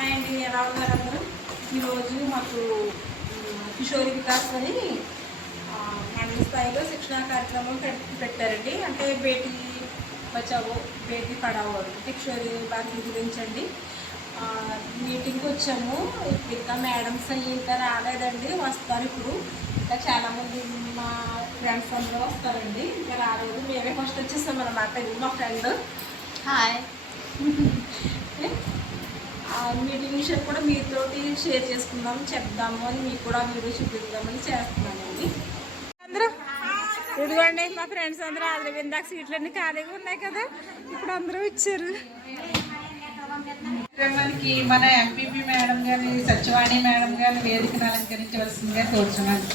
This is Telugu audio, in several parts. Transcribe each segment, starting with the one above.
హాయ్ అండి, ఎలా ఉన్నారు అందరూ? ఈరోజు మాకు కిషోరి వికాస్ అని మండల స్థాయిలో శిక్షణా కార్యక్రమం పెట్టారండి. అంటే బేటీ బచావో బేటీ పడావో కిషోరి బాధ్యత గురించి అండి. మీటింగ్కి వచ్చాము. ఇంకా మేడమ్స్ ఇంకా రాలేదండి, వస్తారు ఇప్పుడు. ఇంకా చాలామంది మా ఫ్రెండ్స్ అందరూ వస్తారండి. ఇంకా రాలేదు, మేమే ఫస్ట్ వచ్చేసాం అన్నమాట. ఇది మా ఫ్రెండ్. హాయ్. మీటింగ్ విషయం కూడా మీతోటి షేర్ చేసుకుందాం, చెప్దాము అని మీకు కూడా వీడియో చూపిద్దామని చేస్తున్నానండి. అందరూ ఇదిగోండి మా ఫ్రెండ్స్ అందరూ ఆదరవిందాక సీట్లన్నీ ఖాళీగా ఉన్నాయి కదా, ఇప్పుడు అందరూ ఇచ్చారు. కార్యక్రమానికి మన ఎంపీపీ మేడం గారిని, సత్యవాణి మేడం గారిని వేదికను అలంకరించవలసిందిగా కోరుతున్నాను.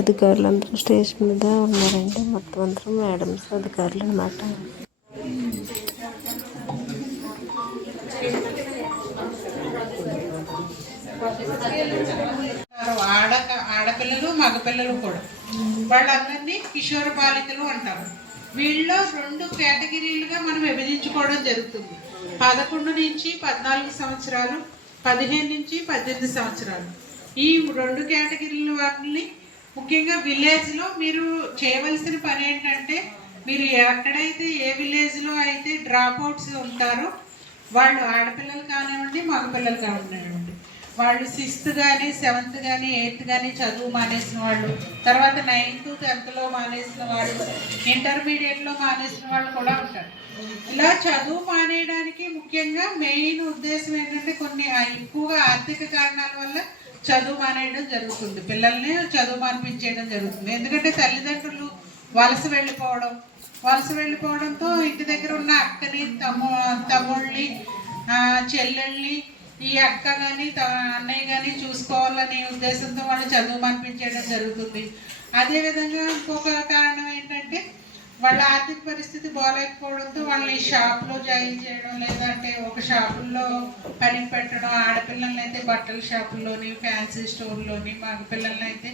అధికారులందరూ స్టేజ్ మీద ఉన్నారండి. మొత్తం అందరూ మేడమ్స్, అధికారులు అన్నమాట. ఆడపిల్లలు మగపిల్లలు కూడా వాళ్ళందరినీ కిషోర బాలికలు అంటారు. వీళ్ళలో 2 కేటగిరీలుగా మనం విభజించుకోవడం జరుగుతుంది. 11 నుంచి 14 సంవత్సరాలు, 15 నుంచి 18 సంవత్సరాలు. ఈ 2 కేటగిరీల వాటిని ముఖ్యంగా విలేజ్లో మీరు చేయవలసిన పని ఏంటంటే, మీరు ఎక్కడైతే ఏ విలేజ్లో అయితే డ్రాప్ అవుట్స్ ఉంటారో వాళ్ళు ఆడపిల్లలు కానివ్వండి మగపిల్లలు కానివ్వండి, వాళ్ళు 6th కానీ 7th కానీ 8th కానీ చదువు మానేసిన వాళ్ళు, తర్వాత 9th 10thలో మానేసిన వాళ్ళు, ఇంటర్మీడియట్లో మానేసిన వాళ్ళు కూడా ఉంటారు. ఇలా చదువు మానేయడానికి ముఖ్యంగా మెయిన్ ఉద్దేశం ఏంటంటే, కొన్ని ఎక్కువగా ఆర్థిక కారణాల వల్ల చదువు మానేయడం జరుగుతుంది. పిల్లల్ని చదువు మానిపించేయడం జరుగుతుంది. ఎందుకంటే తల్లిదండ్రులు వలస వెళ్ళిపోవడంతో ఇంటి దగ్గర ఉన్న అక్కని, తమ్ముళ్ళని, చెల్లెళ్ళని, ఈ అక్క కానీ అన్నయ్య కానీ చూసుకోవాలనే ఉద్దేశంతో వాళ్ళు చదువు మానిపించేయడం జరుగుతుంది. అదేవిధంగా ఇంకొక కారణం ఏంటంటే, వాళ్ళ ఆర్థిక పరిస్థితి బాగాలేకపోవడంతో వాళ్ళని షాప్లో జాయిన్ చేయడం, లేదంటే ఒక షాపుల్లో పని పెట్టడం. ఆడపిల్లల్ని అయితే బట్టల షాపుల్లోని, ఫ్యాన్సీ స్టోర్లోని, మగపిల్లల్ని అయితే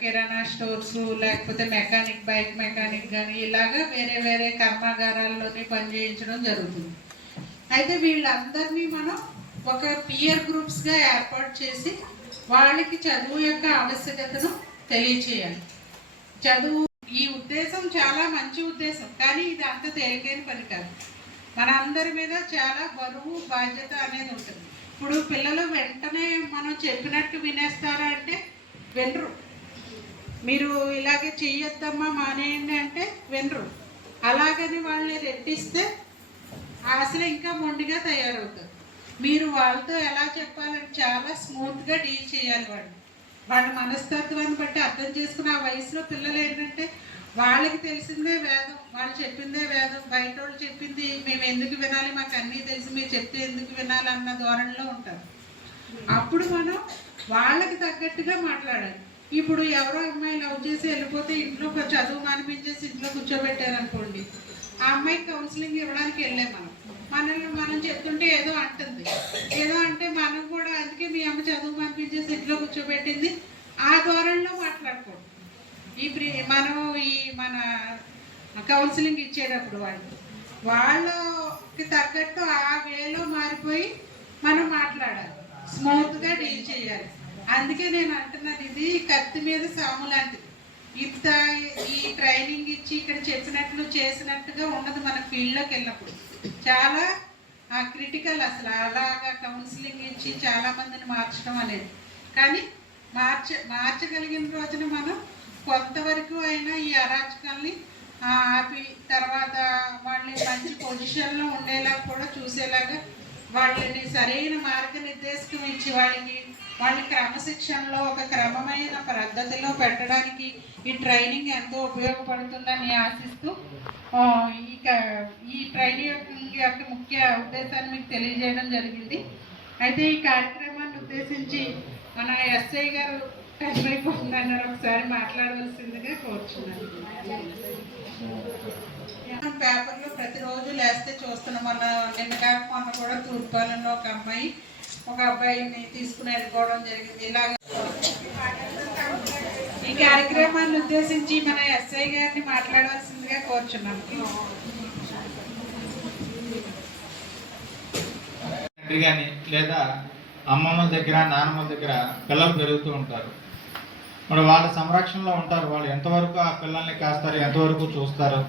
కిరాణా స్టోర్స్, లేకపోతే బైక్ మెకానిక్ కానీ ఇలాగా వేరే వేరే కర్మాగారాల్లోని పనిచేయించడం జరుగుతుంది. అయితే వీళ్ళందరినీ మనం ఒక పియర్ గ్రూప్స్గా ఏర్పాటు చేసి వాళ్ళకి చదువు యొక్క ఆవశ్యకతను తెలియచేయాలి. చదువు ఈ ఉద్దేశం చాలా మంచి ఉద్దేశం, కానీ ఇది అంత తేలికైన పని కాదు. మన అందరి మీద చాలా బరువు బాధ్యత అనేది ఉంటుంది. ఇప్పుడు పిల్లలు వెంటనే మనం చెప్పినట్టు వినేస్తారా అంటే వినరు. మీరు ఇలాగే చెయ్యొద్దమ్మా మానేయండి అంటే వినరు. అలాగని వాళ్ళని రెట్టిస్తే అసలు ఇంకా మొండిగా తయారవుతారు. మీరు వాళ్ళతో ఎలా చెప్పాలని చాలా స్మూత్గా డీల్ చేయాలి. వాళ్ళ మనస్తత్వాన్ని బట్టి అర్థం చేసుకుని, ఆ వయసులో పిల్లలు ఏంటంటే వాళ్ళకి తెలిసిందే వేదం, వాళ్ళు చెప్పిందే వేదం, బయట వాళ్ళు చెప్పింది మేము ఎందుకు వినాలి, మాకు అన్నీ తెలిసి మీరు చెప్తే ఎందుకు వినాలి అన్న ధోరణిలో ఉంటారు. అప్పుడు మనం వాళ్ళకి తగ్గట్టుగా మాట్లాడాలి. ఇప్పుడు ఎవరో అమ్మాయి లవ్ చేసి వెళ్ళిపోతే ఇంట్లో చదువు మానిపించేసి ఇంట్లో కూర్చోబెట్టారనుకోండి, ఆ అమ్మాయికి కౌన్సిలింగ్ ఇవ్వడానికి వెళ్ళాం. మనం చెప్తుంటే ఏదో అంటుంది, ఏదో అంటే మనం కూడా అందుకే మీ అమ్మ చదువు మానిపించేసి ఇంట్లో కూర్చోబెట్టింది ఆ ధోరణిలో మాట్లాడుకోండి. మన కౌన్సిలింగ్ ఇచ్చేటప్పుడు వాళ్ళకి తగ్గట్టు ఆ వేలో మారిపోయి మనం మాట్లాడాలి, స్మూత్గా డీల్ చేయాలి. అందుకే నేను అంటున్నాను, ఇది కత్తి మీద సాము లాంటిది. ఈ ట్రైనింగ్ ఇచ్చి ఇక్కడ చెప్పినట్లు చేసినట్టుగా ఉన్నది మన ఫీల్డ్లోకి వెళ్ళినప్పుడు చాలా క్రిటికల్. అసలు అలాగా కౌన్సిలింగ్ ఇచ్చి చాలా మందిని మార్చడం అనేది, కానీ మార్చగలిగిన రోజున మనం కొంతవరకు అయినా ఈ అరాచకాల్ని ఆపి తర్వాత వాళ్ళని మంచి పొజిషన్లో ఉండేలా కూడా చూసేలాగా వాళ్ళని సరైన మార్గనిర్దేశకం ఇచ్చి వాళ్ళకి వాళ్ళ క్రమశిక్షణలో ఒక క్రమమైన పద్ధతిలో పెట్టడానికి ఈ ట్రైనింగ్ ఎంతో ఉపయోగపడుతుందని ఆశిస్తూ ఈ ట్రైనింగ్ యొక్క ముఖ్య ఉద్దేశాన్ని మీకు తెలియజేయడం జరిగింది. అయితే ఈ కార్యక్రమాన్ని ఉద్దేశించి మన ఎస్ఐ గారు టైం అయిపోతుందన్నారు, ఒకసారి మాట్లాడవలసిందిగా కోరుచున్నాను. పేపర్లో ప్రతిరోజు లేస్తే చూస్తున్నాం. నిన్నగా మొన్న కూడా తూర్పాలలో ఒక అబ్బాయిని తీసుకుని వెళ్ళిపోవడం జరిగింది. ఇలాగ ఈ కార్యక్రమాన్ని ఉద్దేశించి మన ఎస్ఐ గారిని మాట్లాడవలసిందిగా కోరుచున్నాను. కానీ లేదా అమ్మమ్మ దగ్గర నాన్నమ్మ దగ్గర పిల్లలు పెరుగుతూ ఉంటారు. మరి వాళ్ళ సంరక్షణలో ఉంటారు. వాళ్ళు ఎంతవరకు ఆ పిల్లల్ని కాస్తారు, ఎంతవరకు చూస్తారు.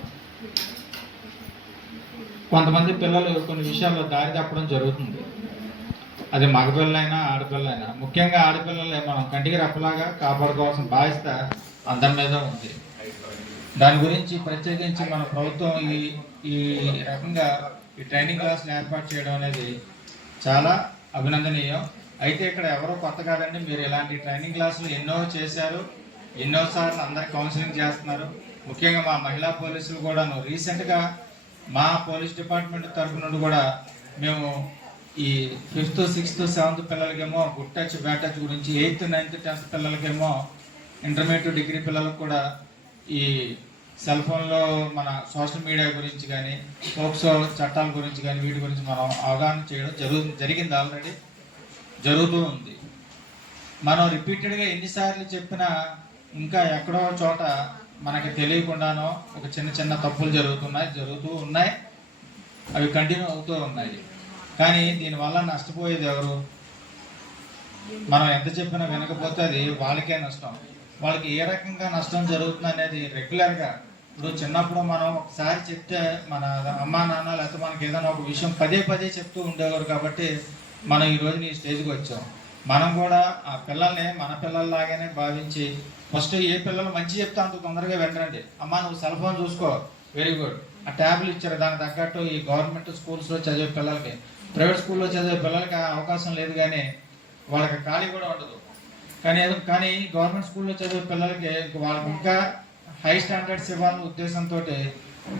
కొంతమంది పిల్లలు కొన్ని విషయాల్లో దారి తప్పడం జరుగుతుంది. అది మగపిల్లలైనా ఆడపిల్లైనా, ముఖ్యంగా ఆడపిల్లలే మనం కంటికి రెప్పలాగా కాపాడుకోవాల్సిన బాధ్యత అందరి మీద ఉంది. దాని గురించి ప్రత్యేకించి మన ప్రభుత్వం ఈ రకంగా ఈ ట్రైనింగ్ క్లాసులు ఏర్పాటు చేయడం అనేది చాలా అభినందనీయం. అయితే ఇక్కడ ఎవరో కొత్త కాదండి, మీరు ఇలాంటి ట్రైనింగ్ క్లాసులు ఎన్నో చేశారు, ఎన్నోసార్లు అందరికి కౌన్సిలింగ్ చేస్తున్నారు. ముఖ్యంగా మా మహిళా పోలీసులు కూడాను రీసెంట్గా మా పోలీస్ డిపార్ట్మెంట్ తరఫు నుండి కూడా మేము ఈ 5th, 6th, 7th పిల్లలకేమో గుడ్ టచ్ బ్యాడ్ టచ్ గురించి, 8th, 9th, 10th పిల్లలకేమో intermediate degree పిల్లలకు కూడా ఈ సెల్ ఫోన్లో మన సోషల్ మీడియా గురించి కానీ, పోక్సో చట్టాల గురించి కానీ, వీటి గురించి మనం అవగాహన చేయడం జరిగింది, ఆల్రెడీ జరుగుతూ ఉంది. మనం రిపీటెడ్గా ఎన్నిసార్లు చెప్పినా ఇంకా ఎక్కడో చోట మనకి తెలియకుండానో ఒక చిన్న తప్పులు జరుగుతూ ఉన్నాయి. అవి కంటిన్యూ అవుతూ ఉన్నాయి. కానీ దీనివల్ల నష్టపోయేది ఎవరు? మనం ఎంత చెప్పినా వినకపోతే అది వాళ్ళకే నష్టం. వాళ్ళకి ఏ రకంగా నష్టం జరుగుతుంది అనేది రెగ్యులర్గా, ఇప్పుడు చిన్నప్పుడు మనం ఒకసారి చెప్తే మన అమ్మా నాన్న లేకపోతే మనకి ఏదైనా ఒక విషయం పదే చెప్తూ ఉండేవారు. కాబట్టి మనం ఈ రోజున ఈ స్టేజ్కి వచ్చాం. మనం కూడా ఆ పిల్లల్ని మన పిల్లల్లాగానే భావించి, ఫస్ట్ ఏ పిల్లలు మంచి చెప్తే అంత తొందరగా వెళ్ళండి. అమ్మ నువ్వు సెల్ ఫోన్ చూసుకో, వెరీ గుడ్. ఆ ట్యాబ్లు ఇచ్చారు, దానికి తగ్గట్టు ఈ గవర్నమెంట్ స్కూల్స్లో చదివే పిల్లలకి, ప్రైవేట్ స్కూల్లో చదివే పిల్లలకి అవకాశం లేదు, కానీ వాళ్ళకి ఖాళీ కూడా ఉండదు. కానీ గవర్నమెంట్ స్కూల్లో చదివే పిల్లలకి వాళ్ళకి ఇంకా హై స్టాండర్డ్స్ ఇవ్వాలనే ఉద్దేశంతో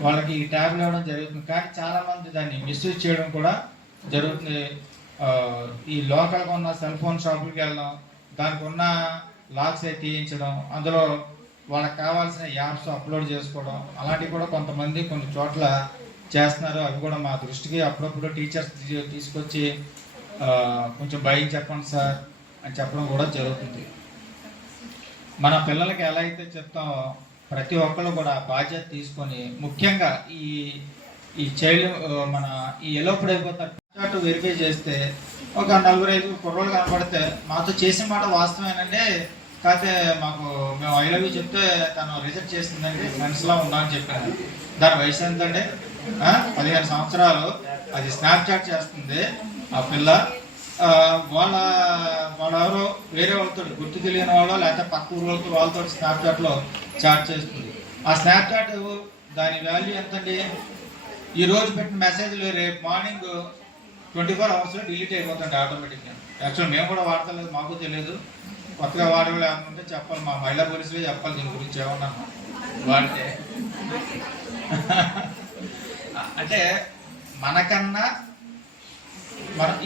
వాళ్ళకి ఈ ట్యాబ్లు ఇవ్వడం జరుగుతుంది. కానీ చాలామంది దాన్ని మిస్యూజ్ చేయడం కూడా జరుగుతుంది. ఈ లోకల్గా ఉన్న సెల్ ఫోన్ షాపులకి వెళ్ళడం, దానికి ఉన్న లాక్స్ అయి తీయించడం, అందులో వాళ్ళకి కావాల్సిన యాప్స్ అప్లోడ్ చేసుకోవడం, అలాంటివి కూడా కొంతమంది కొన్ని చోట్ల చేస్తున్నారు. అవి కూడా మా దృష్టికి అప్పుడప్పుడు టీచర్స్ తీసుకొచ్చి కొంచెం భయం చెప్పండి సార్ అని చెప్పడం కూడా జరుగుతుంది. మన పిల్లలకి ఎలా అయితే చెప్తామో ప్రతి ఒక్కళ్ళు కూడా బాధ్యత తీసుకొని, ముఖ్యంగా ఈ చైల్డ్ మన ఈ ఎలోపుడు అయిపోతారు వెరిఫై చేస్తే ఒక 4-5 కుర్రోళ్ళు కనపడితే మాతో చేసిన మాట వాస్తవేనండి, కాకపోతే మేము ఐ లవ్ యూ చెప్తే తను రిజెక్ట్ చేసిందండి, ఫ్రెండ్స్లా ఉందని చెప్పాను. దాని వయసు ఎంతండి? 15 సంవత్సరాలు. అది స్నాప్చాట్ చేస్తుంది ఆ పిల్ల. వాళ్ళెవరో వేరే వాళ్ళతో, గుర్తు తెలియని వాళ్ళు లేకపోతే పక్క ఊరు వాళ్ళతో స్నాప్చాట్లో చాట్ చేస్తుంది. ఆ స్నాప్చాట్ దాని వాల్యూ ఎంతండి? ఈ రోజు పెట్టిన మెసేజ్లు రేపు మార్నింగ్ 24 అవర్స్లో డిలీట్ అయిపోతుంది ఆటోమేటిక్గా. యాక్చువల్ మేము కూడా వాడతలేదు, మాకు తెలియదు. కొత్తగా వాడేవాళ్ళు ఏమంటే చెప్పాలి, మా మహిళా పోలీసులే చెప్పాలి దీని గురించి ఏమన్నా వాడితే. అంటే మనకన్నా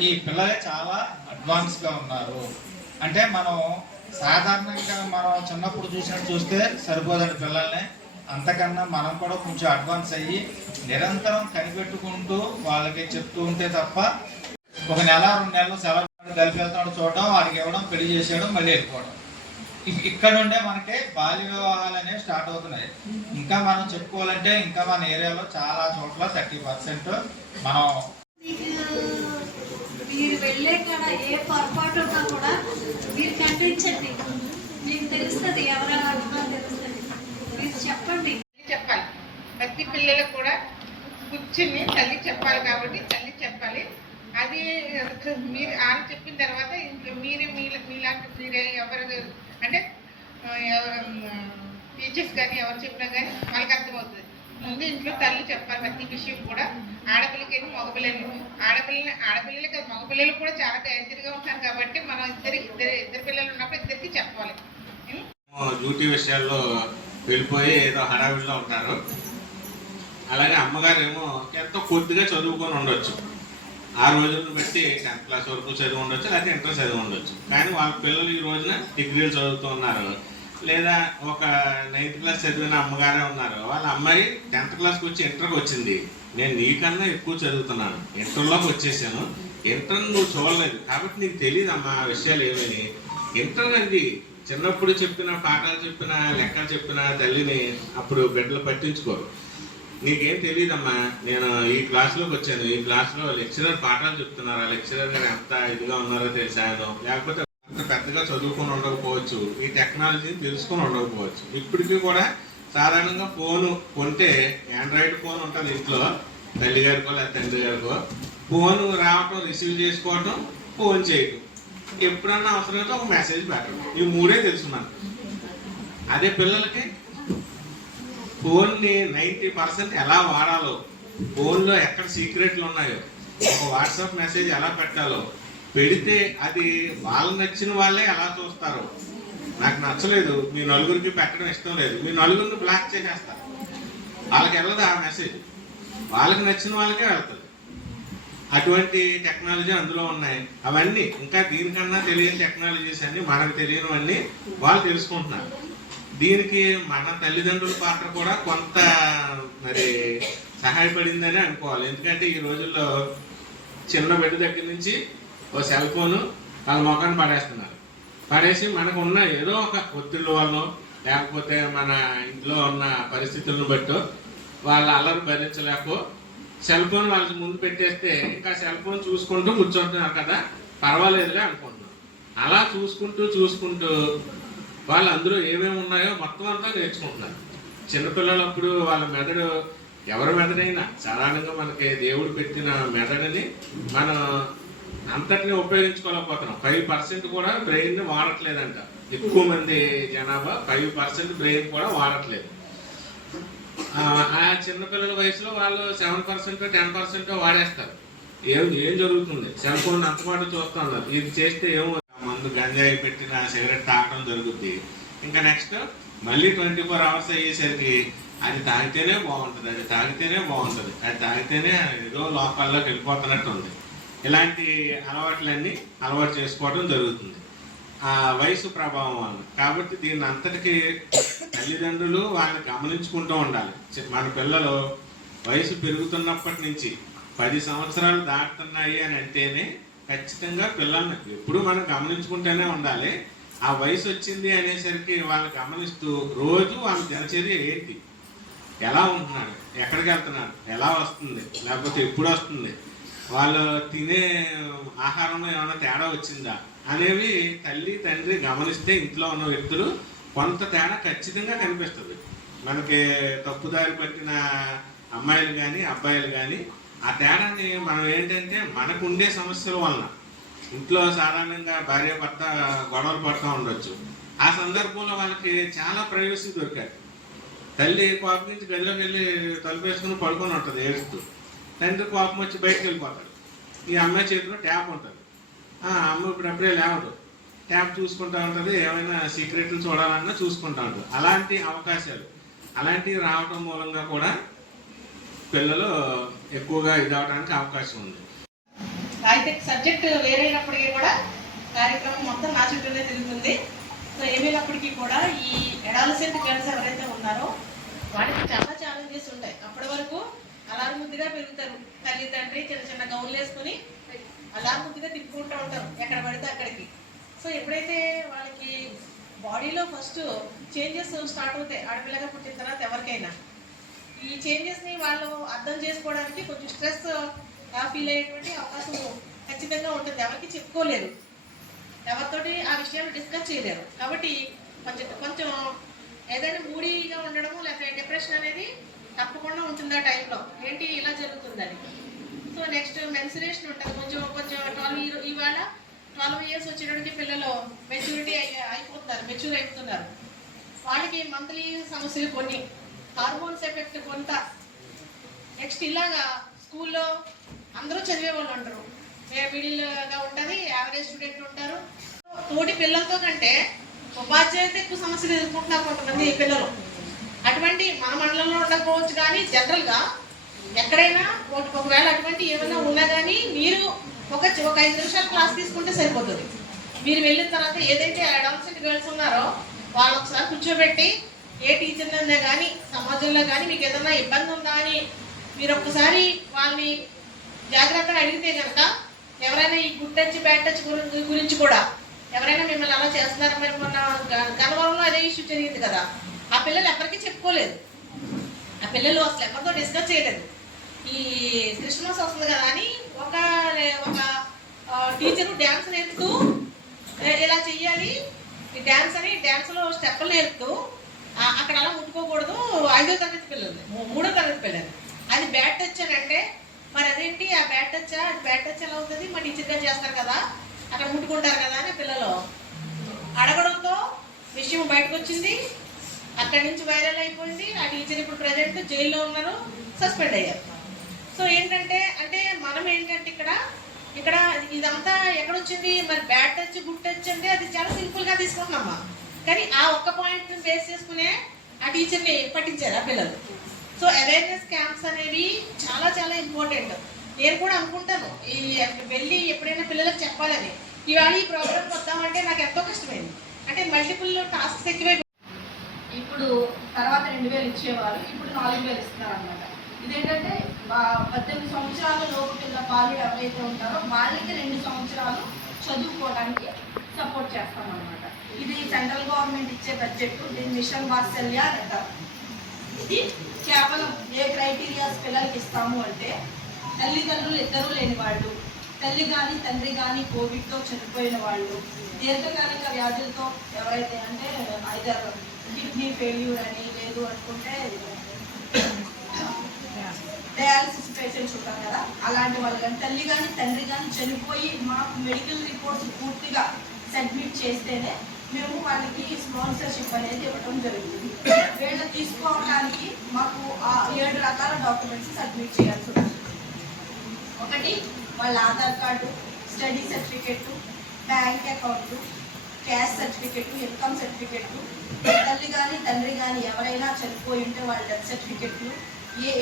ఈ పిల్లలే చాలా అడ్వాన్స్గా ఉన్నారు. అంటే మనం సాధారణంగా మనం చిన్నప్పుడు చూస్తే సరిపోదండి పిల్లల్ని, అంతకన్నా మనం కూడా కొంచెం అడ్వాన్స్ అయ్యి నిరంతరం కనిపెట్టుకుంటూ వాళ్ళకి చెప్తూ ఉంటే తప్ప ఒక 1-2 నెలలు సెలవు కలిపి వెళ్తాడు చూడడం, వాడికి ఇవ్వడం, పెళ్లి చేసేయడం, మళ్ళీ వెళ్ళిపోవడం. ఇక్కడ నుండే మనకి బాల్య వివాహాలు అనేవి స్టార్ట్ అవుతున్నాయి. ఇంకా మనం చెప్పుకోవాలంటే ఇంకా మన ఏరియాలో చాలా చోట్ల 30% మనం మీరు వెళ్ళే కాడ ఏ పొరపాటు ఉన్నా కూడా మీరు ఖండించండి, మీకు తెలుస్తుంది ఎవరో తెలుస్తుంది, మీరు చెప్పండి. చెప్పాలి ప్రతి పిల్లలకు కూడా కూర్చుని తల్లి చెప్పాలి, కాబట్టి తల్లి చెప్పాలి. అది మీరు ఆయన చెప్పిన తర్వాత మీలాంటి మీరే ఎవరు అంటే టీచర్స్ కానీ ఎవరు చెప్పినా కానీ వాళ్ళకి అర్థమవుతుంది. ముందు ఇంట్లో తల్లి చెప్పాలి ప్రతి విషయం కూడా. ఆడపిల్లకి మగపిల్లలు, ఆడపిల్లలకి మగపిల్లలు కూడా చాలా డేంజర్గా ఉంటారు కాబట్టి మనం ఇద్దరు పిల్లలు ఉన్నప్పుడు ఇద్దరికి చెప్పాలి. డ్యూటీ విషయాల్లో వెళ్ళిపోయి ఏదో హడావిడిలో ఉంటారు. అలాగే అమ్మగారు ఏమో ఎంతో కొద్దిగా చదువుకొని ఉండొచ్చు, ఆ రోజులను బట్టి 10th క్లాస్ వరకు చదివి ఉండొచ్చు, లేకపోతే ఇంటర్ చదివి ఉండొచ్చు. కానీ వాళ్ళ పిల్లలు ఈ రోజున డిగ్రీలు చదువుతూ ఉన్నారు, లేదా ఒక 9th క్లాస్ చదివిన అమ్మగారే ఉన్నారు. వాళ్ళ అమ్మాయి 10th క్లాస్కి వచ్చి ఇంటర్కి వచ్చింది, నేను నీకన్నా ఎక్కువ చదువుతున్నాను, ఇంటర్లోకి వచ్చేసాను, ఇంటర్ నువ్వు చూడలేదు కాబట్టి నీకు తెలియదు అమ్మా ఆ విషయాలు ఏమని. ఇంటర్ అది చిన్నప్పుడు చెప్పిన పాఠాలు చెప్పిన లెక్కలు చెప్పిన తల్లిని అప్పుడు బిడ్డలు పట్టించుకోరు. నీకేం తెలియదమ్మా, నేను ఈ క్లాస్లోకి వచ్చాను, ఈ క్లాస్లో లెక్చరర్ పాఠాలు చెప్తున్నారా, లెక్చరర్ గారు ఎంత ఇదిగా ఉన్నారో తెలిసాను, లేకపోతే అంత పెద్దగా చదువుకొని ఉండకపోవచ్చు, ఈ టెక్నాలజీని తెలుసుకొని ఉండకపోవచ్చు. ఇప్పటికీ కూడా సాధారణంగా ఫోను కొంటే ఆండ్రాయిడ్ ఫోన్ ఉంటుంది ఇంట్లో, తల్లి గారికో లేదా తండ్రి గారికో, ఫోన్ రావటం రిసీవ్ చేసుకోవటం, ఫోన్ చేయటం, ఎప్పుడన్నా అవసరమైతే ఒక మెసేజ్ పెట్టడం, ఈ మూడే తెలుసున్నాను. అదే పిల్లలకి ఫోన్ని 90% ఎలా వాడాలో, ఫోన్లో ఎక్కడ సీక్రెట్లు ఉన్నాయో, ఒక వాట్సాప్ మెసేజ్ ఎలా పెట్టాలో పెడితే అది వాళ్ళు నచ్చిన వాళ్ళే ఎలా చూస్తారో. నాకు నచ్చలేదు, మీ నలుగురికి పెట్టడం ఇష్టం లేదు, మీ నలుగురిని బ్లాక్ చేసేస్తారు, వాళ్ళకి వెళ్ళదు ఆ మెసేజ్, వాళ్ళకి నచ్చిన వాళ్ళకే వెళ్తుంది. అటువంటి టెక్నాలజీ అందులో ఉన్నాయి. అవన్నీ ఇంకా దీనికన్నా తెలియని టెక్నాలజీస్ అన్ని, మనకు తెలియనివన్నీ వాళ్ళు తెలుసుకుంటున్నారు. దీనికి మన తల్లిదండ్రుల పాత్ర కూడా కొంత మరి సహాయపడిందని అనుకోవాలి. ఎందుకంటే ఈ రోజుల్లో చిన్న బిడ్డ దగ్గర నుంచి ఓ సెల్ ఫోను వాళ్ళ మొఖాన్ని పడేస్తున్నారు. పడేసి మనకు ఉన్న ఏదో ఒక ఒత్తిళ్ళ వల్ల, లేకపోతే మన ఇంట్లో ఉన్న పరిస్థితులను బట్టో వాళ్ళ అల్లరి భరించలేకో సెల్ ఫోన్ వాళ్ళకి ముందు పెట్టేస్తే ఇంకా సెల్ ఫోన్ చూసుకుంటూ కూర్చుంటున్నారు కదా, పర్వాలేదులే అనుకుంటున్నారు. అలా చూసుకుంటూ వాళ్ళు అందులో ఏమేమి ఉన్నాయో మొత్తం అంతా నేర్చుకుంటున్నారు. చిన్నపిల్లలప్పుడు వాళ్ళ మెదడు, ఎవరి మెదడైనా సాధారణంగా మనకి దేవుడు పెట్టిన మెదడుని మనం అంతటిని ఉపయోగించుకోలేకపోతున్నాం. 5% కూడా బ్రెయిన్ వాడట్లేదంట. ఎక్కువ మంది జనాభా 5% బ్రెయిన్ కూడా వాడట్లేదు. ఆ చిన్నపిల్లల వయసులో వాళ్ళు 7% 10% వాడేస్తారు. ఏం జరుగుతుంది, సెల్ ఫోన్ అంతపాటు చూస్తూ ఉన్నారు. ఇది చేస్తే ఏమో మందు గంజాయి పెట్టిన సిగరెట్ తాగడం జరుగుద్ది. ఇంకా నెక్స్ట్ మళ్ళీ 24 hours అయ్యేసరికి అది తాగితేనే బాగుంటుంది, అది తాగితేనే ఏదో లోకాల్లోకి వెళ్ళిపోతున్నట్టు ఉంది. ఇలాంటి అలవాట్లన్నీ అలవాటు చేసుకోవడం జరుగుతుంది ఆ వయసు ప్రభావం వల్ల. కాబట్టి దీన్ని అంతటికీ తల్లిదండ్రులు వాళ్ళని గమనించుకుంటూ ఉండాలి. మన పిల్లలు వయసు పెరుగుతున్నప్పటి నుంచి 10 సంవత్సరాలు దాటుతున్నాయి అని అంటేనే ఖచ్చితంగా పిల్లల్ని ఎప్పుడు మనం గమనించుకుంటూనే ఉండాలి. ఆ వయసు వచ్చింది అనేసరికి వాళ్ళని గమనిస్తూ రోజు వాళ్ళ దినచర్య ఏంటి, ఎలా ఉంటున్నాడు, ఎక్కడికి వెళ్తున్నాడు, ఎలా వస్తుంది, లేకపోతే ఎప్పుడు వస్తుంది, వాళ్ళు తినే ఆహారంలో ఏమైనా తేడా వచ్చిందా అనేవి తల్లి తండ్రి గమనిస్తే ఇంట్లో ఉన్న వ్యక్తులు కొంత తేడా ఖచ్చితంగా కనిపిస్తుంది. మనకి తప్పుదారి పట్టిన అమ్మాయిలు కానీ అబ్బాయిలు కానీ ఆ తేడాన్ని మనం ఏంటంటే మనకు ఉండే సమస్యల వలన ఇంట్లో సాధారణంగా భార్య భర్త గొడవలు పడుతూ ఉండొచ్చు. ఆ సందర్భంలో వాళ్ళకి చాలా ప్రైవసీ దొరికాయి. తల్లి కోపం నుంచి గదిలోకి వెళ్ళి తలుపు వేసుకుని పడుకొని ఉంటుంది ఏడుస్తూ, తండ్రి కోపం వచ్చి బయటకు వెళ్ళిపోతాడు. ఈ అమ్మాయి చేతిలో ట్యాప్ ఉంటుంది, అమ్మ ఇప్పుడప్పుడే లేవదు, ట్యాప్ చూసుకుంటూ ఉంటుంది, ఏమైనా సీక్రెట్లు చూడాలన్నా చూసుకుంటూ ఉంటుంది. అలాంటి అవకాశాలు అలాంటివి రావడం మూలంగా కూడా పిల్లలు ఎక్కువగా ఇదవడానికి అవకాశం ఉంది. అయితే సబ్జెక్ట్ వేరైనప్పటికీ కూడా కార్యక్రమం మొత్తం నా చుట్టూనే తిరుగుతుంది. సో ఏమైనప్పటికీ కూడా ఈ అడాలసెంట్ గర్ల్స్ ఎవరైతే ఉన్నారో వాటికి చాలా ఛాలెంజెస్ ఉంటాయి. అప్పటి వరకు అలారు ముద్దుగా పెరుగుతారు, తల్లి తండ్రి చిన్న చిన్న గౌన్లు వేసుకుని అలారు ముద్దుగా తిప్పుకుంటూ ఉంటారు ఎక్కడ పడితే అక్కడికి. సో ఎప్పుడైతే వాళ్ళకి బాడీలో ఫస్ట్ చేంజెస్ స్టార్ట్ అవుతాయి ఆడపిల్లగా పుట్టిన తర్వాత ఎవరికైనా, ఈ చేంజెస్ని వాళ్ళు అర్థం చేసుకోవడానికి కొంచెం స్ట్రెస్ ఫీల్ అయ్యేటువంటి అవకాశం ఖచ్చితంగా ఉంటుంది. ఎవరికి చెప్పుకోలేరు, ఎవరితోటి ఆ విషయాలు డిస్కస్ చేయలేరు. కాబట్టి కొంచెం ఏదైనా మూడీగా ఉండడము లేకపోతే డిప్రెషన్ అనేది తప్పకుండా ఉంటుంది ఆ టైంలో. ఏంటి ఇలా జరుగుతుందని. సో నెక్స్ట్ మెన్సురేషన్ ఉంటుంది. కొంచెం 12 ఇవాళ 12 years వచ్చేటప్పటికి పిల్లలు మెచ్యూర్ అయిపోతున్నారు. వాళ్ళకి మంత్లీ సమస్యలు కొన్ని, హార్మోన్స్ ఎఫెక్ట్ కొంత. నెక్స్ట్ ఇలాగా స్కూల్లో అందరూ చదివే వాళ్ళు ఉంటారు, మిడిల్గా ఉంటుంది, యావరేజ్ స్టూడెంట్ ఉంటారు. తోటి పిల్లలతో కంటే ఉపాధ్యాయులతో ఎక్కువ సమస్యలు ఎదుర్కొంటున్నారు కొంతమంది పిల్లలు. అటువంటి మన మండలంలో ఉండకపోవచ్చు, కానీ జనరల్గా ఎక్కడైనా ఒకవేళ అటువంటి ఏమైనా ఉన్నా కానీ మీరు ఒక 5 నిమిషాలు క్లాస్ తీసుకుంటే సరిపోతుంది. మీరు వెళ్ళిన తర్వాత ఏదైతే అడాలసెంట్ గర్ల్స్ ఉన్నారో వాళ్ళు ఒకసారి కూర్చోబెట్టి ఏ టీచర్లన్నా కానీ సమాజంలో కానీ మీకు ఏదైనా ఇబ్బంది ఉందా అని మీరు ఒక్కసారి వాళ్ళని జాగ్రత్తగా అడిగితే కనుక ఎవరైనా ఈ గుడ్ టచ్ బ్యాడ్ టచ్ గురించి కూడా ఎవరైనా మిమ్మల్ని అలా చేస్తున్నారు. మరి మొన్న గన్నవరంలో అదే ఇష్యూ జరిగింది కదా, ఆ పిల్లలు ఎవరికి చెప్పుకోలేదు, ఆ పిల్లలు అసలు ఎవరితో డిస్కస్ చేయలేదు. ఈ క్రిస్మస్ వస్తుంది కదా అని ఒక టీచరు డ్యాన్స్ నేర్పుతూ ఇలా చెయ్యాలి ఈ డ్యాన్స్ అని డ్యాన్స్లో స్టెప్పులు నేర్పుతూ అక్కడ అలా ముట్టుకోకూడదు, 5వ తరగతి పిల్లలు 3వ తరగతి పిల్లలు అది బ్యాడ్ టచ్ అని అంటే, మరి అదేంటి ఆ బ్యాడ్ టచ్ ఎలా అవుతుంది, మా టీచర్గా చేస్తారు కదా అక్కడ ముట్టుకుంటారు కదా అని పిల్లలు అడగడంతో విషయం బయటకు వచ్చింది. అక్కడి నుంచి వైరల్ అయిపోయింది. ఆ టీచర్ ఇప్పుడు ప్రజెంట్ జైల్లో ఉన్నారు, సస్పెండ్ అయ్యారు. సో ఏంటంటే మనం ఏంటంటే ఇక్కడ ఇదంతా ఎక్కడొచ్చింది, మరి బ్యాడ్ టచ్ గుడ్ టచ్ అంటే అది చాలా సింపుల్గా తీసుకుంటున్నామా, కానీ ఆ ఒక్క పాయింట్ బేస్ చేసుకునే ఆ టీచర్ని పట్టించారు ఆ పిల్లలు. సో అవేర్నెస్ క్యాంప్స్ అనేవి చాలా చాలా ఇంపార్టెంట్. నేను కూడా అనుకుంటాను ఈ వెళ్ళి ఎప్పుడైనా పిల్లలకు చెప్పాలని. ఇవాళ ఈ ప్రోగ్రామ్ వద్దామంటే నాకు ఎంతో కష్టమైంది, అంటే మల్టిపుల్ టాస్క్స్ ఎక్కువై. ఇప్పుడు తర్వాత 2000 ఇచ్చేవారు, ఇప్పుడు 4000 ఇస్తున్నారు అనమాట. ఇదేంటంటే 18 సంవత్సరాల లోపు పిల్ల బాలుడు ఎవరైతే ఉంటారో వాళ్ళకి 2 సంవత్సరాలు చదువుకోవడానికి సపోర్ట్ చేస్తాం అనమాట. ఇది సెంట్రల్ గవర్నమెంట్ ఇచ్చే బడ్జెట్, దీని మిషన్ వాత్సల్య అంటారు. ఇది కేవలం ఏ క్రైటీరియాస్ పిల్లలకి ఇస్తాము అంటే తల్లిదండ్రులు ఇద్దరూ లేని వాళ్ళు, తల్లి కానీ తండ్రి కానీ కోవిడ్తో చనిపోయిన వాళ్ళు, దీర్ఘకాలిక వ్యాధులతో ఎవరైతే అంటే ఐదర్ కిడ్నీ ఫెయిల్యూర్ అని, లేదు అనుకుంటే డయాలసిస్ పేషెంట్స్ ఉంటారు కదా అలాంటి వాళ్ళు కానీ, తల్లి కానీ తండ్రి కానీ చనిపోయి మాకు మెడికల్ రిపోర్ట్స్ పూర్తిగా సబ్మిట్ చేస్తేనే మేము వాళ్ళకి స్పాన్సర్షిప్ అనేది ఇవ్వడం జరుగుతుంది. వీళ్ళు తీసుకోవడానికి మాకు 7 రకాల డాక్యుమెంట్స్ సబ్మిట్ చేయాల్సి ఉంటుంది. ఒకటి వాళ్ళ Aadhaar card, study certificate, bank account, cash certificate, income certificate, తల్లి కానీ తండ్రి కానీ ఎవరైనా చనిపోయి ఉంటే వాళ్ళ డెత్ సర్టిఫికెట్లు,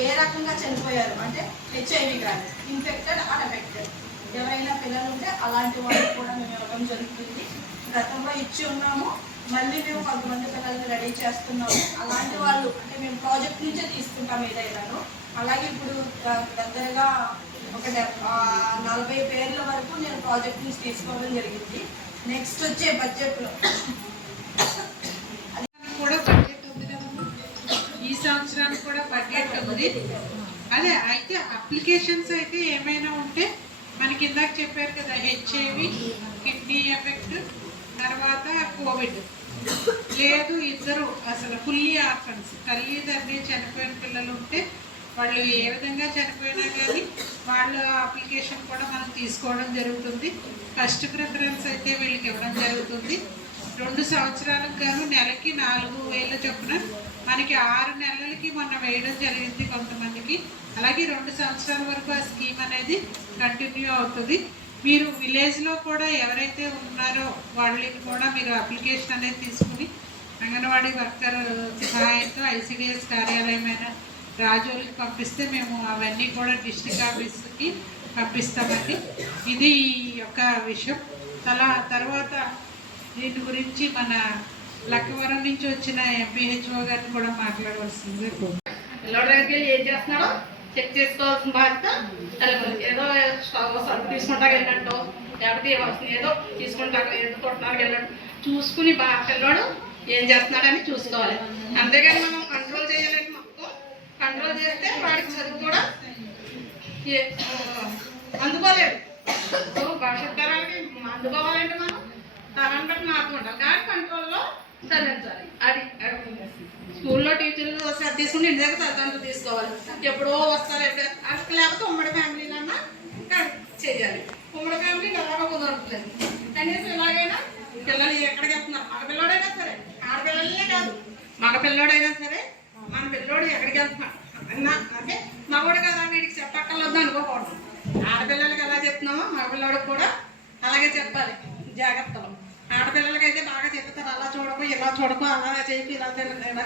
ఏ రకంగా చనిపోయారు అంటే హెచ్ఐవి కానీ ఇన్ఫెక్టెడ్ ఆర్ అఫెక్టెడ్ ఎవరైనా పిల్లలు ఉంటే అలాంటి వాళ్ళకి కూడా మేము ఇవ్వడం జరుగుతుంది. గతంలో ఇచ్చి ఉన్నాము, మళ్ళీ మేము కొంతమంది పిల్లల్ని రెడీ చేస్తున్నాము. అలాంటి వాళ్ళు అంటే మేము ప్రాజెక్ట్ నుంచే తీసుకుంటాం ఏదైనాను. అలాగే ఇప్పుడు దగ్గరగా ఒక 40 పేర్ల వరకు నేను ప్రాజెక్ట్ నుంచి తీసుకోవడం జరిగింది. నెక్స్ట్ వచ్చే బడ్జెట్లో కూడా బడ్జెట్ ఉంది కదమ్మా, ఈ సంవత్సరానికి కూడా బడ్జెట్ ఉంది. అదే అయితే అప్లికేషన్స్ అయితే ఏమైనా ఉంటే మనకి ఇందాక చెప్పారు కదా, హెచ్ఐవి, కిడ్నీ ఎఫెక్ట్, తర్వాత కోవిడ్, లేదు ఇద్దరు అసలు ఫుల్లీ ఆర్ఫన్స్, తల్లి తండ్రి చనిపోయిన పిల్లలు ఉంటే వాళ్ళు ఏ విధంగా చనిపోయినా కానీ వాళ్ళ అప్లికేషన్ కూడా మనం తీసుకోవడం జరుగుతుంది. ఫస్ట్ ప్రిఫరెన్స్ అయితే వీళ్ళకి ఇవ్వడం జరుగుతుంది. 2 సంవత్సరాలకు గాను నెలకి 4000 చొప్పున మనకి 6 నెలలకి మొన్న వేయడం జరిగింది కొంతమందికి. అలాగే 2 సంవత్సరాల వరకు ఆ స్కీమ్ అనేది కంటిన్యూ అవుతుంది. మీరు విలేజ్లో కూడా ఎవరైతే ఉన్నారో వాళ్ళకి కూడా మీరు అప్లికేషన్ అనేది తీసుకుని అంగన్వాడీ వర్కర్ సహాయంతో ఐసిడిఎస్ కార్యాలయమైన రాజోళ్ళకి పంపిస్తే మేము అవన్నీ కూడా డిస్ట్రిక్ట్ ఆఫీస్కి పంపిస్తామండి. ఇది ఈ యొక్క విషయం. తర్వాత దీని గురించి మన లక్కవరం నుంచి వచ్చిన ఎంపీహెచ్ఓ గారిని కూడా మాట్లాడవలసింది. పిల్లడి దగ్గరికి వెళ్ళి ఏం చేస్తున్నాడో చెక్ చేసుకోవాల్సిన బాధ్యత తల్లిదండ్రులు. ఏదో సరుకు తీసుకుంటాకి వెళ్ళినట్టు, లేకపోతే ఏదో తీసుకుంటాక ఏదో కొట్టడానికి వెళ్ళినట్టు చూసుకుని పిల్లడు ఏం చేస్తున్నాడని చూసుకోవాలి. అంతేగాని మనం కంట్రోల్ చేయాలని మొత్తం కంట్రోల్ చేస్తే వాడికి చదువు కూడా అందుకోలేదు. భవిష్యత్ తరాలకి అందుకోవాలంటే మనం తరాన్ని బట్టి మారుతుంటాం, కానీ కంట్రోల్లో చదివించాలి. అది స్కూల్లో టీచర్లు ఒకసారి తీసుకుని ఇంటి దగ్గర తల్లిదండ్రులు తీసుకోవాలి. ఎప్పుడో వస్తారు, అసలు లేకపోతే ఉమ్మడి ఫ్యామిలీలన్నా చేయాలి. ఉమ్మడి ఫ్యామిలీలు ఎలాగో కుదరట్లేదు. కనీసం ఇలాగైనా పిల్లలు ఎక్కడికి వెళ్తున్నారు, మగపిల్లడైనా సరే, ఆడపిల్లలే కాదు మగపిల్లడైనా సరే మన పిల్లోడు ఎక్కడికి వెళ్తున్నాడు అన్నా అంటే మగవాడు కదా వీడికి చెప్పక్కర్లేదు అనుకోకూడదు. ఆడపిల్లలకి ఎలా చెప్తున్నామో మగపిల్లడికి కూడా అలాగే చెప్పాలి జాగ్రత్తలు. ఆడపిల్లలకి అయితే బాగా చెప్తారు, అలా చూడకు ఇలా చూడకు అలా చేయకు ఇలా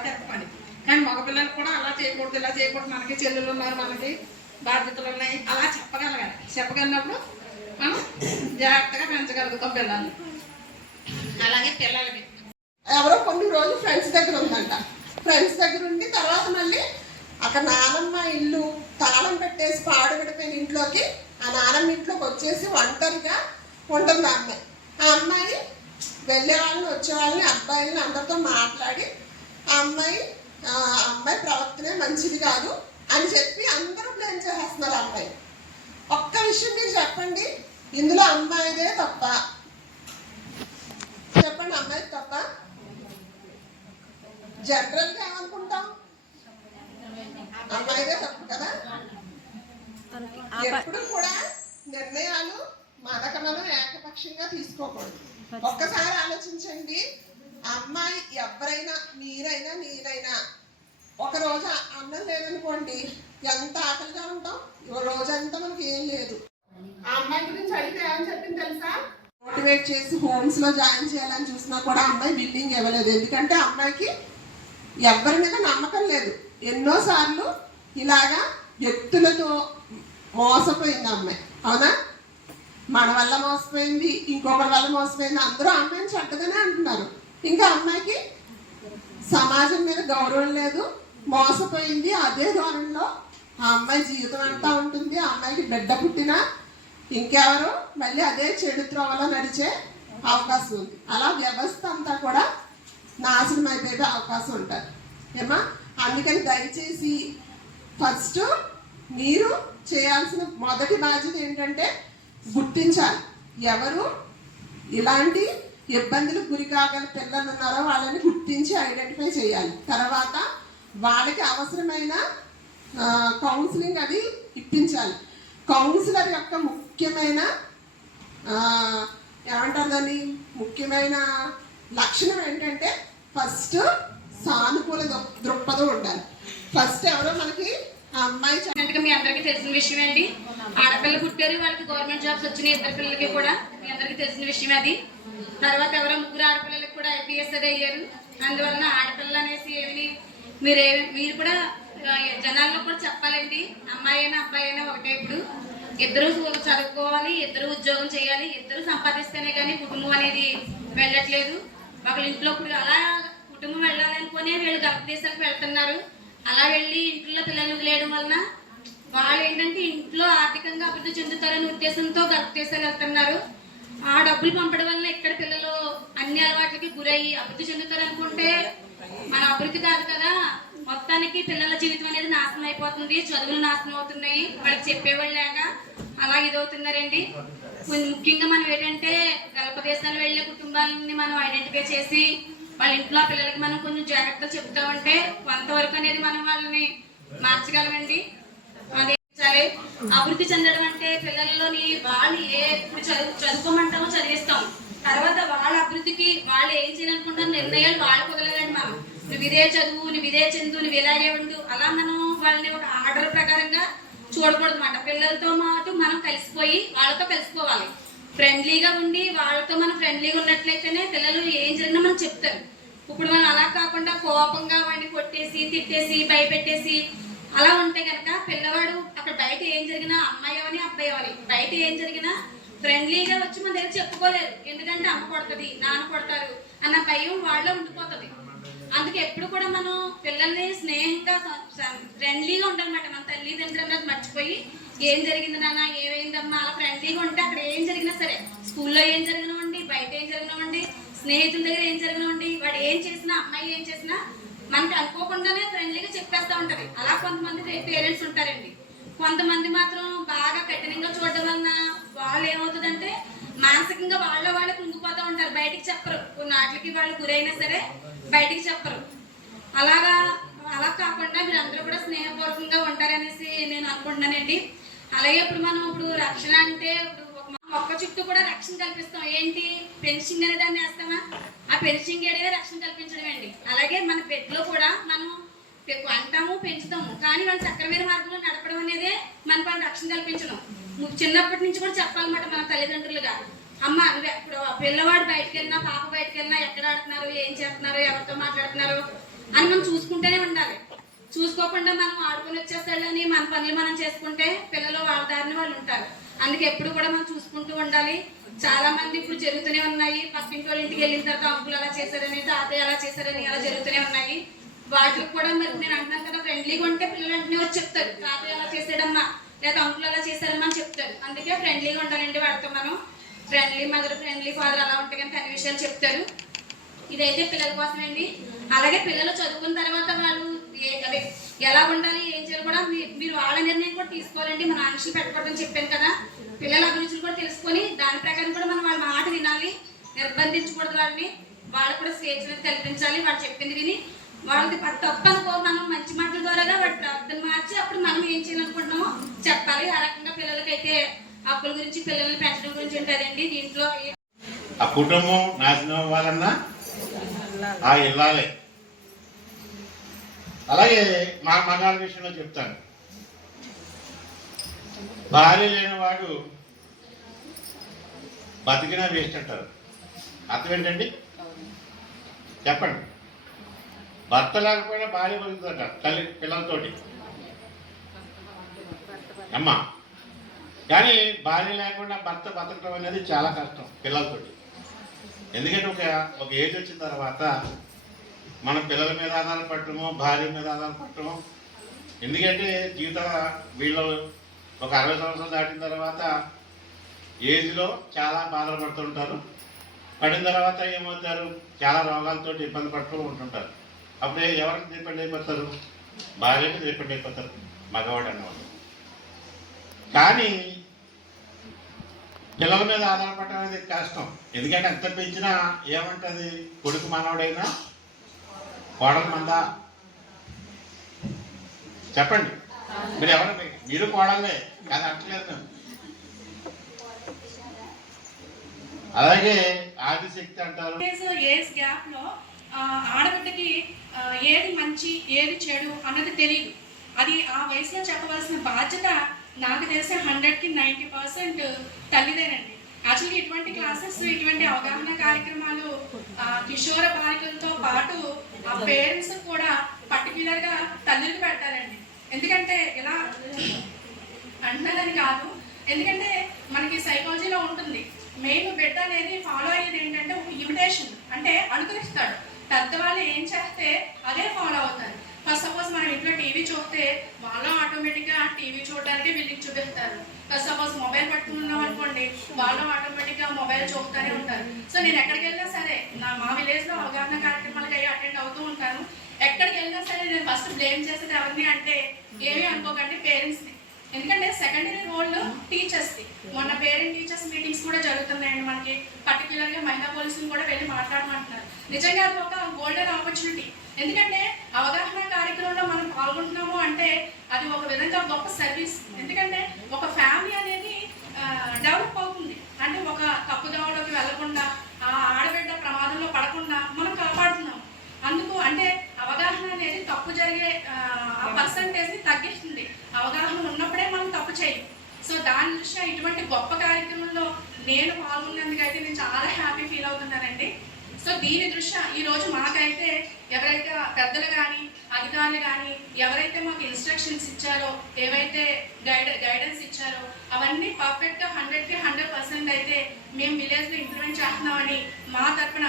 చెప్పాలి. కానీ మగపిల్లలకు కూడా అలా చేయకూడదు ఇలా చేయకూడదు, మనకి చెల్లెలు ఉన్నారు, మనకి బాధ్యతలు ఉన్నాయి, అలా చెప్పగలగాలి. చెప్పగలిగినప్పుడు మనం జాగ్రత్తగా పెంచగలుగుతాం పిల్లల్ని. అలాగే పిల్లలకి ఎవరో కొన్ని రోజులు ఫ్రెండ్స్ దగ్గర ఉందంట. ఫ్రెండ్స్ దగ్గర ఉండి తర్వాత మళ్ళీ అక్కడ నానమ్మ ఇల్లు తాళం పెట్టేసి పాడుబడిపోయిన ఇంట్లోకి ఆ నానమ్మ ఇంట్లోకి వచ్చేసి ఒంటరిగా ఉంటుంది ఆ అమ్మాయి. ఆ అమ్మాయి వెళ్ళే వాళ్ళని వచ్చే వాళ్ళని అబ్బాయిలని అందరితో మాట్లాడి ఆ అమ్మాయి ప్రవర్తనే మంచిది కాదు అని చెప్పి అందరూ బ్లేమ్ చేసేస్తున్నారు ఆ అమ్మాయి. ఒక్క విషయం మీరు చెప్పండి, ఇందులో అమ్మాయిదే తప్ప? చెప్పండి, అమ్మాయిది తప్ప? జనరల్గా ఏమనుకుంటాం, అమ్మాయిదే తప్పు కదా. ఎప్పుడు కూడా నిర్ణయాలు మనం ఏకపక్షంగా తీసుకోకూడదు. ఒక్కసారి ఆలోచించండి, అమ్మాయి ఎవరైనా మీరైనా నేనైనా ఒక రోజు అన్నం లేదనుకోండి ఎంత ఆకలిగా ఉంటాం, రోజంతా మనకి ఏం లేదు. ఆ అమ్మాయి గురించి అడిగితే ఏమని చెప్పింది తెలుసా? మోటివేట్ చేసి హోమ్స్ లో జాయిన్ చేయాలని చూసినా కూడా అమ్మాయి బిల్డింగ్ ఇవ్వలేదు. ఎందుకంటే అమ్మాయికి ఎవరి మీద నమ్మకం లేదు. ఎన్నోసార్లు ఇలాగా వ్యక్తులతో మోసపోయింది అమ్మాయి. అవునా? మన వల్ల మోసపోయింది, ఇంకొకరి వల్ల మోసపోయింది, అందరూ అమ్మాయిని చెడ్డగానే అంటున్నారు. ఇంకా అమ్మాయికి సమాజం మీద గౌరవం లేదు, మోసపోయింది. అదే ధోరణిలో ఆ అమ్మాయి జీవితం అంతా ఉంటుంది. ఆ అమ్మాయికి బిడ్డ పుట్టినా ఇంకెవరు మళ్ళీ అదే చెడు త్రోవలో నడిచే అవకాశం ఉంది. అలా వ్యవస్థ అంతా కూడా నాశనం అయిపోయే అవకాశం ఉంటుంది ఏమా. అందుకని దయచేసి ఫస్ట్ మీరు చేయాల్సిన మొదటి బాధ్యత ఏంటంటే గుర్తించాలి ఎవరు ఇలాంటి ఇబ్బందులకు గురి కాగల పిల్లలు ఉన్నారో వాళ్ళని గుర్తించి ఐడెంటిఫై చేయాలి. తర్వాత వాళ్ళకి అవసరమైన కౌన్సిలింగ్ అది ఇప్పించాలి. కౌన్సిలర్ యొక్క ముఖ్యమైన ఏమంటారు దాన్ని, ముఖ్యమైన లక్షణం ఏంటంటే ఫస్ట్ సానుకూల దృక్పథం ఉండాలి. ఫస్ట్ ఎవరో మనకి ఆ అమ్మాయి మీ అందరికీ తెలిసిన విషయం అండి. ఆడపిల్లలు పుట్టారు, వాళ్ళకి గవర్నమెంట్ జాబ్స్ వచ్చినాయి. ఇద్దరు పిల్లలకి కూడా మీ అందరికీ తెలిసిన విషయం అది. తర్వాత ఎవరో ముగ్గురు ఆడపిల్లలకి కూడా ఐపీఎస్ అది అయ్యారు. అందువలన ఆడపిల్లలు అనేసి ఏమి మీరు కూడా జనాల్లో కూడా చెప్పాలండి. అమ్మాయి అయినా అబ్బాయి అయినా ఒకటే. ఇప్పుడు ఇద్దరు చదువుకోవాలి, ఇద్దరు ఉద్యోగం చేయాలి, ఇద్దరు సంపాదిస్తేనే కానీ కుటుంబం అనేది వెళ్ళట్లేదు. ఒకళ్ళ ఇంట్లో ఇప్పుడు అలా కుటుంబం వెళ్ళాలనుకునే వీళ్ళు గల్ఫ్ దేశాలకు వెళ్తున్నారు. అలా వెళ్ళి ఇంట్లో పిల్లలు లేయడం వలన వాళ్ళు ఏంటంటే ఇంట్లో ఆర్థికంగా అభివృద్ధి చెందుతారనే ఉద్దేశంతో గల్ఫ్ దేశాలు వెళ్తున్నారు. ఆ డబ్బులు పంపడం వల్ల ఇక్కడ పిల్లలు అన్ని అలవాట్లకి గురయ్యి అభివృద్ధి చెందుతారు అనుకుంటే మన అభివృద్ధి కాదు కదా. మొత్తానికి పిల్లల జీవితం అనేది నాశనం అయిపోతుంది, చదువులు నాశనం అవుతున్నాయి, వాళ్ళకి చెప్పేవాళ్ళు లేక అలా ఇదవుతున్నారండి. ముఖ్యంగా మనం ఏంటంటే గల్ఫ్ దేశాలు వెళ్ళే కుటుంబాలని మనం ఐడెంటిఫై చేసి వాళ్ళ ఇంట్లో పిల్లలకి మనం కొంచెం జాగ్రత్తలు చెప్తా ఉంటే కొంతవరకు అనేది మనం వాళ్ళని మార్చగలమండి. అదే అభివృద్ధి చెందడం అంటే పిల్లల్లోని వాళ్ళు ఇప్పుడు చదువుకోమంటామో చదివిస్తాం, తర్వాత వాళ్ళ అభివృద్ధికి వాళ్ళు ఏం చేయాలనుకుంటారు నిర్ణయాలు వాళ్ళు కుదరలండి. మనం నువ్వు ఇదే చదువు, నువ్వు ఇదే చెందు, నువ్వు ఇలాగే ఉండు, అలా మనం వాళ్ళని ఒక ఆర్డర్ ప్రకారంగా చూడకూడదు అన్నమాట. పిల్లలతో మాట మనం కలిసిపోయి వాళ్ళతో కలిసిపోవాలి, ఫ్రెండ్లీగా ఉండి వాళ్ళతో మనం ఫ్రెండ్లీగా ఉన్నట్లయితేనే పిల్లలు ఏం జరిగినా మనం చెప్తారు. ఇప్పుడు మనం అలా కాకుండా కోపంగా వాడిని కొట్టేసి తిట్టేసి భయపెట్టేసి అలా ఉంటే కనుక పిల్లవాడు అక్కడ బయట ఏం జరిగినా అమ్మాయి అని అబ్బాయి అని బయట ఏం జరిగినా ఫ్రెండ్లీగా వచ్చి మన దగ్గర చెప్పుకోలేరు. ఎందుకంటే అమ్మ కొడుతుంది, నాన్న కొడతారు అన్న భయం వాళ్ళలో ఉండిపోతుంది. అందుకే ఎప్పుడు కూడా మనం పిల్లల్ని స్నేహంగా ఫ్రెండ్లీగా ఉండాలన్నమాట. మన తల్లిదండ్రులు అన్నది మర్చిపోయి ఏం జరిగింది నాన్న, ఏమైందమ్మా, అలా ఫ్రెండ్లీగా ఉంటే అక్కడ ఏం జరిగినా సరే, స్కూల్లో ఏం జరిగినామండి, బయట ఏం జరిగినామండి, స్నేహితుల దగ్గర ఏం జరిగినామండి, వాడు ఏం చేసినా అమ్మాయి ఏం చేసినా మనకి అనుకోకుండానే ఫ్రెండ్లీగా చెప్పేస్తూ ఉంటది. అలా కొంతమంది పేరెంట్స్ ఉంటారండి. కొంతమంది మాత్రం బాగా కఠినంగా చూడడం వలన వాళ్ళు ఏమవుతుందంటే మానసికంగా వాళ్ళే కుంగిపోతూ ఉంటారు. బయటికి చెప్పరు, కొన్ని వాటికి వాళ్ళు గురైనా సరే బయటికి చెప్పరు. అలా కాకుండా మీరు అందరూ కూడా స్నేహపూర్వకంగా ఉంటారనేసి నేను అనుకుంటున్నానండి. అలాగే ఇప్పుడు రక్షణ అంటే మొక్క చుట్టూ కూడా రక్షణ కల్పిస్తాం. ఏంటి, ఫెన్సింగ్ అనే దాన్ని వేస్తామా? ఆ ఫెన్సింగ్ ఏడే రక్షణ కల్పించడం అండి. అలాగే మన బెడ్ లో కూడా మనం అంటాము పెంచుతాము, కానీ వాళ్ళు సక్రమైన మార్గంలో నడపడం అనేదే మన పైన రక్షణ కల్పించడం. చిన్నప్పటి నుంచి కూడా చెప్పాలన్నమాట మన తల్లిదండ్రులుగా. అమ్మ ఇప్పుడు పిల్లవాడు బయటకు వెళ్ళినా పాప బయటకు వెళ్ళినా ఎక్కడ ఆడుతున్నారు, ఏం చేస్తున్నారు, ఎవరితో మాట్లాడుతున్నారు అని మనం చూసుకుంటూనే ఉండాలి. చూసుకోకుండా మనం ఆడుకొని వచ్చేస్తాడని మన పనులు మనం చేసుకుంటే పిల్లలు వాళ్ళ దారిని వాళ్ళు ఉంటారు. అందుకే ఎప్పుడు కూడా మనం చూసుకుంటూ ఉండాలి. చాలా మంది ఇప్పుడు జరుగుతూనే ఉన్నాయి. పక్కింటి వాళ్ళ ఇంటికి వెళ్ళిన తర్వాత అంకులు అలా చేశారని, తాతయ్య అలా చేశారని అలా జరుగుతూనే ఉన్నాయి. వాటికి కూడా మరి నేను అంటున్నాను కదా, ఫ్రెండ్లీగా ఉంటే పిల్లలు వెంటనే వచ్చి చెప్తారు, తాతయ్య అలా చేసాడమ్మా లేదా అంకులు అలా చేశారమ్మా అని చెప్తారు. అందుకే ఫ్రెండ్లీగా ఉండాలండి వాడితో మనం. ఫ్రెండ్లీ మదర్, ఫ్రెండ్లీ ఫాదర్ అలా ఉంటే కనుక అన్ని విషయాలు చెప్తారు. ఇదైతే పిల్లల కోసమండి. అలాగే పిల్లలు చదువుకున్న తర్వాత వాళ్ళు అదే ఎలా ఉండాలి, ఏం చేయాలి కూడా మీరు వాళ్ళ నిర్ణయం కూడా తీసుకోవాలండి. మన ఆంక్షలు పెట్టకూడదని చెప్పాను కదా. పిల్లల అభిరుచులు కూడా తెలుసుకొని దాని ప్రకారం కూడా మనం వాళ్ళ మాట వినాలి, నిర్బంధించకూడదు. వాళ్ళకు కూడా స్వేచ్ఛను కల్పించాలి. వాళ్ళు చెప్పింది విని వాళ్ళకి తప్పు అనుకో మనం మంచి మాటల ద్వారాగా వాటి ప్రవర్తన మార్చి అప్పుడు మనం ఏం చేయాలనుకుంటున్నామో చెప్పాలి. ఆ రకంగా పిల్లలకైతే అప్పుల గురించి, పిల్లల్ని పెంచడం గురించి ఉంటుందండి. దీంట్లో ఆ కుటుంబం నాశనం అవ్వాలన్నా ఆ ఇల్లాలే. అలాగే మా మగాళ్ళ విషయంలో చెప్తాను, భార్య లేని వాడు బతికినా వేస్ట్ అంటారు. అర్థం ఏంటండి చెప్పండి? భర్త లేకపోయినా భార్య బతుకుతుందట తల్లి పిల్లలతోటి అమ్మ. కానీ భార్య లేకుండా భర్త బతకడం అనేది చాలా కష్టం పిల్లలతోటి. ఎందుకంటే ఒక ఏజ్ వచ్చిన తర్వాత మన పిల్లల మీద ఆధారపడటము, భార్య మీద ఆధారపడటము. ఎందుకంటే జీవితం వీళ్ళు ఒక 60 సంవత్సరాలు దాటిన తర్వాత ఏజ్లో చాలా బాధలు పడుతుంటారు. పడిన తర్వాత ఏమవుతారు, చాలా రోగాలతో ఇబ్బంది పడుతూ ఉంటుంటారు. అప్పుడే ఎవరికి డిపెండ్ అయిపోతారు? భార్యకి డిపెండ్ అయిపోతారు మగవాడు అన్నవాడు. కానీ పిల్లల మీద ఆధారపడటం అనేది కష్టం. ఎందుకంటే ఎంత పెంచినా ఏమంటుంది, కొడుకు మనవడైనా కోడలు మందా? చెప్పండి. మీరు ఎవరు? మీరు కోడలే కాదు అంటలేదు. అలాగే ఆదిశక్తి అంటారు. ఏజ్ గ్యాప్ లో ఆడబిడ్డకి ఏది మంచి ఏది చెడు అన్నది తెలియదు. అది ఆ వయసులో చెప్పవలసిన బాధ్యత నాకు తెలిసే 100కి 90% తల్లిదేనండి. యాక్చువల్గా ఇటువంటి క్లాసెస్, ఇటువంటి అవగాహన కార్యక్రమాలు కిషోర బాలికలతో పాటు ఆ పేరెంట్స్ కూడా పర్టికులర్గా తల్లికి పెట్టాలండి. ఎందుకంటే ఇలా అంటున్నదని కాదు, ఎందుకంటే మనకి సైకాలజీలో ఉంటుంది, మెయిన్ బిడ్డ అనేది ఫాలో అయ్యేది ఏంటంటే ఒక ఇమిటేషన్, అంటే అనుకరిస్తాడు. పెద్దవాళ్ళు ఏం చేస్తే అదే ఫాలో అవుతారు. ఫస్ట్ సపోజ్ మనం ఇంట్లో టీవీ చూస్తే వాళ్ళు ఆటోమేటిక్గా టీవీ చూడడానికి వీళ్ళకి చూపిస్తారు. ఫస్ట్ సపోజ్ మొబైల్ పట్టుకున్నాం అనుకోండి, వాళ్ళు ఆటోమేటిక్గా మొబైల్ చూపుతూనే ఉంటారు. సో నేను ఎక్కడికి వెళ్ళినా సరే, మా విలేజ్లో అవగాహన కార్యక్రమాలకు అయ్యి అటెండ్ అవుతూ ఉంటాను. ఎక్కడికి వెళ్ళినా సరే నేను ఫస్ట్ బ్లేమ్ చేసేది ఎవరిని అంటే ఏమీ అనుకోకండి, పేరెంట్స్ని. ఎందుకంటే సెకండరీ రోల్ టీచర్స్ది. మొన్న పేరెంట్ టీచర్స్ మీటింగ్స్ కూడా జరుగుతున్నాయండి మనకి. పర్టికులర్గా మహిళా పోలీసులు కూడా వెళ్ళి మాట్లాడమంటున్నారు. నిజంగా అది ఒక గోల్డెన్ ఆపర్చునిటీ. ఎందుకంటే అవగాహన కార్యక్రమంలో మనం పాల్గొంటున్నాము అంటే అది ఒక విధంగా గొప్ప సర్వీస్. ఎందుకంటే ఒక ఫ్యామిలీ అనేది డెవలప్ అవుతుంది. అంటే ఒక తప్పుదోవలోకి వెళ్లకుండా, ఆ ఆడబిడ్డ ప్రమాదంలో పడకుండా మనం కాపాడుతున్నాం. అందుకు అంటే అవగాహన అనేది తప్పు జరిగే ఆ పర్సంటేజ్ని తగ్గిస్తుంది. అవగాహన ఉన్నప్పుడే మనం తప్పు చేయం. సో దాని దృష్ట్యా ఇటువంటి గొప్ప కార్యక్రమంలో నేను పాల్గొన్నందుకైతే నేను చాలా హ్యాపీ ఫీల్ అవుతున్నానండి. సో దీని దృష్ట్యా ఈరోజు మాకైతే ఎవరైతే పెద్దలు కానీ అధికారులు కానీ ఎవరైతే మాకు ఇన్స్ట్రక్షన్స్ ఇచ్చారో, ఏవైతే గైడెన్స్ ఇచ్చారో అవన్నీ పర్ఫెక్ట్గా 100కి 100% అయితే మేము విలేజ్లో ఇంప్లిమెంట్ చేస్తున్నామని మా తరఫున,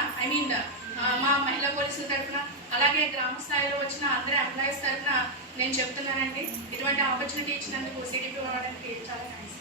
మా మహిళా పోలీసుల తరఫున, అలాగే గ్రామ స్థాయిలో వచ్చిన అందరి ఎంప్లాయీస్ తరఫున నేను చెప్తున్నానండి. ఇటువంటి ఆపర్చునిటీ ఇచ్చినందుకు సిటీపీ వాడడానికి చాలా థ్యాంక్స్.